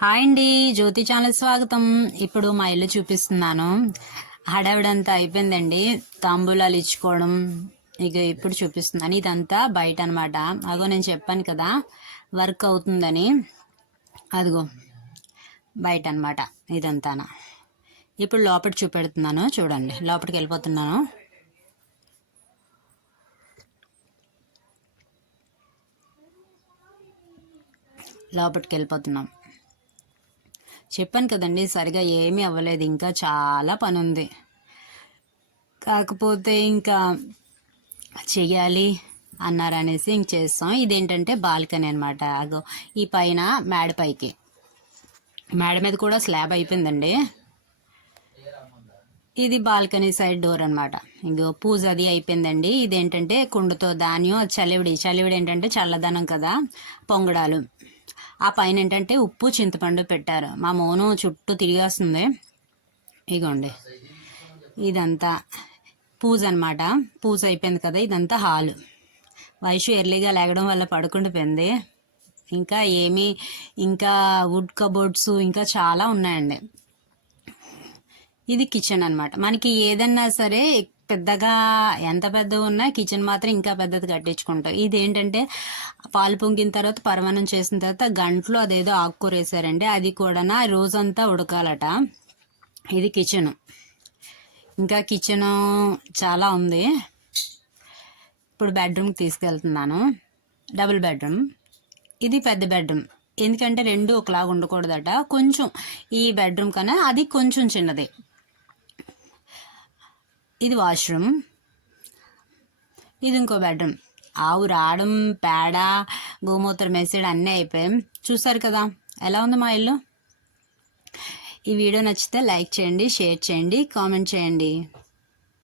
Hi అండి, జ్యోతి channel స్వాగతం. ఇప్పుడు మా ఇల్లు చూపిస్తున్నాను. హడావిడంతా అయిపోయిందండి, తాంబూలాలు ఇచ్చుకోవడం. ఇక ఇప్పుడు చూపిస్తున్నాను. ఇదంతా బయట అనమాట. అగో నేను చెప్పాను కదా వర్క్ అవుతుందని, అదిగో బయట అనమాట ఇదంతా. ఇప్పుడు లోపల చూపెడుతున్నాను, చూడండి. లోపలికి వెళ్ళిపోతున్నాను. లోపలికి వెళ్ళిపోతున్నాం. చెప్పాను కదండి, సరిగా ఏమీ అవ్వలేదు, ఇంకా చాలా పని ఉంది. కాకపోతే ఇంకా చెయ్యాలి అన్నారనేసి ఇంక చేస్తాం. ఇదేంటంటే బాల్కనీ అనమాట. అగో ఈ పైన మేడ పైకి, మేడ మీద కూడా స్లాబ్ అయిపోయిందండి. ఇది బాల్కనీ సైడ్ డోర్ అనమాట. ఇంకో పూజ అది అయిపోయిందండి. ఇదేంటంటే కుండతో ధాన్యం, చలివిడి ఏంటంటే చల్లదనం కదా, పొంగడాలు. ఆ పైన ఏంటంటే ఉప్పు చింతపండు పెట్టారు. మా మోను చుట్టూ తిరిగేస్తుంది. ఇగోండి ఇదంతా పూజ అనమాట. పూజ అయిపోయింది కదా, ఇదంతా హాలు. వయసు ఎర్లీగా లేగడం వల్ల పడుకుండిపోయింది. ఇంకా వుడ్ కబోర్డ్స్ ఇంకా చాలా ఉన్నాయండి. ఇది కిచెన్ అనమాట. మనకి ఏదన్నా సరే పెద్దగా ఎంత పెద్దగా ఉన్నా కిచెన్ మాత్రం ఇంకా పెద్దది కట్టించుకుంటాం. ఇదేంటంటే పాలు పొంగిన తర్వాత పరమాన్నం చేసిన తర్వాత గంటలో అదేదో ఆకుకూర వేసారండి. అది కూడా రోజంతా ఉడకాలట. ఇది కిచెన్. ఇంకా కిచెన్ చాలా ఉంది. ఇప్పుడు బెడ్రూమ్కి తీసుకెళ్తున్నాను. Double bedroom. ఇది పెద్ద బెడ్రూమ్. ఎందుకంటే రెండు ఒకలాగా ఉండకూడదట. కొంచెం ఈ బెడ్రూమ్ కన్నా అది కొంచెం చిన్నది. ఇది వాష్రూమ్. ఇది ఇంకో బెడ్రూమ్. ఆవు రావడం, పేడ, గోమూత్రం వేసేయడం అన్నీ అయిపోయాం. చూసారు కదా ఎలా ఉంది మా ఇల్లు. ఈ వీడియో నచ్చితే లైక్ చేయండి, షేర్ చేయండి, కామెంట్ చేయండి.